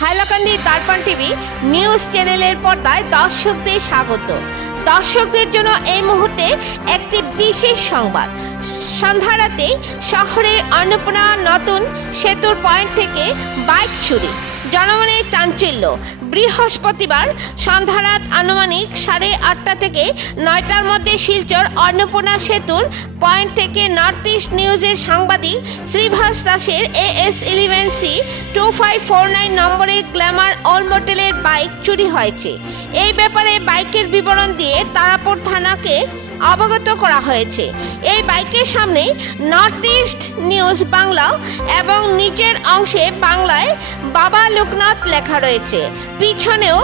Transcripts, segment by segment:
হাইলাকান্দি দর্পণ TV news চ্যানেলের পর্দায় দর্শকদের স্বাগত। দর্শকদের জন্য এই মুহূর্তে একটি বিশেষ সংবাদ। সন্ধ্যা রাতে শহরের অন্নপূর্ণা নতুন সেতুর পয়েন্ট থেকে বাইক চুরি, জনমনে চাঞ্চল্য। বৃহস্পতিবার সন্ধ্যা রাত আনুমানিক 8:30 থেকে 9টার মধ্যে শিলচর অন্নপূর্ণা সেতুর পয়েন্ট থেকে নর্থ ইস্ট নিউজের সাংবাদিক শ্রীভাষ দাসের AS11C 2549 নম্বরের গ্ল্যামার ওল্ড মডেলের বাইক চুরি হয়েছে। এই ব্যাপারে বাইকের বিবরণ দিয়ে তারাপুর থানাকে অবগত করা হয়েছে। এই বাইকের সামনে নর্থ ইস্ট নিউজ বাংলা এবং নিচের অংশে বাংলায় বাবা লোকনাথ লেখা রয়েছে, পিছনেও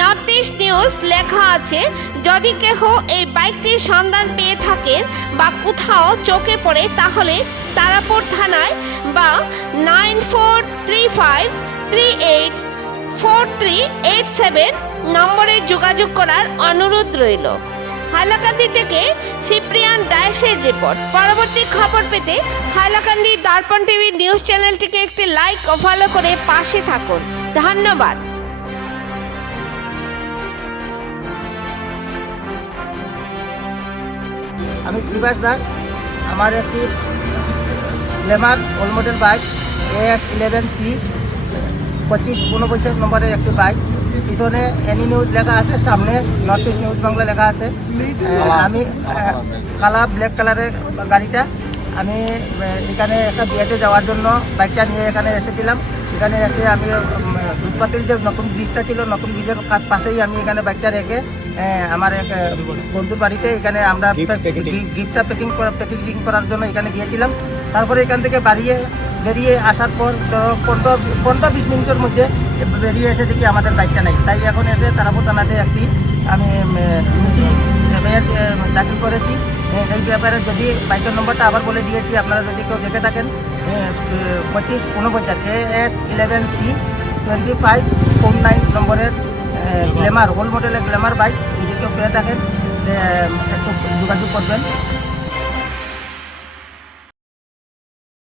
নর্থ ইস্ট নিউজ লেখা আছে। যদি কেহ এই বাইকটির সন্ধান পেয়ে থাকেন বা কোথাও চোখে পড়ে তাহলে তারাপুর থানায় বা 9435384387 নম্বরে যোগাযোগ করার অনুরোধ রইল। হাইলাকান্দি থেকে সিপ্রিয়ান ডায়েসের রিপোর্ট। পরবর্তী খবর পেতে হাইলাকান্দি দর্পণ টিভি নিউজ চ্যানেলটিকে একটি লাইক ও ফলো করে পাশে থাকুন। ধন্যবাদ। আমি শ্রীভাষ দাস। আমার একটি Glamour old model bike AS11C 2549 নম্বরের একটি বাইক। পিছনে এনি নিউজ লেখা আছে, সামনে নর্থ ইস্ট নিউজ বাংলা লেখা আছে। আমি কালার ব্ল্যাক কালারের গাড়িটা আমি এখানে একটা বিয়েতে যাওয়ার জন্য বাইকটা নিয়ে এখানে এসেছিলাম। এখানে এসে আমি দুধপাতির যে নতুন ব্রিজটা ছিল, নতুন ব্রিজের পাশেই আমি এখানে বাইকটা রেখে আমার এক বন্ধুর বাড়িতে এখানে আমরা গিফটটা প্যাকিং করার জন্য এখানে গিয়েছিলাম। তারপরে এখান থেকে বেরিয়ে আসার পর 15-20 মিনিটের মধ্যে বেরিয়ে এসে দেখি আমাদের বাইকটা নেই। তাই এখন এসে তারাপুর থানাতে একটি আমি মিছিল দাখিল করেছি। এই ব্যাপারে যদি বাইকের নম্বরটা আবার বলে দিয়েছি, আপনারা যদি কেউ দেখে থাকেন 2549 AS11C 2549 নম্বরের গ্ল্যামার ওল্ড মডেলের গ্ল্যামার বাইক, যদি কেউ পেয়ে থাকেন একটু যোগাযোগ করবেন।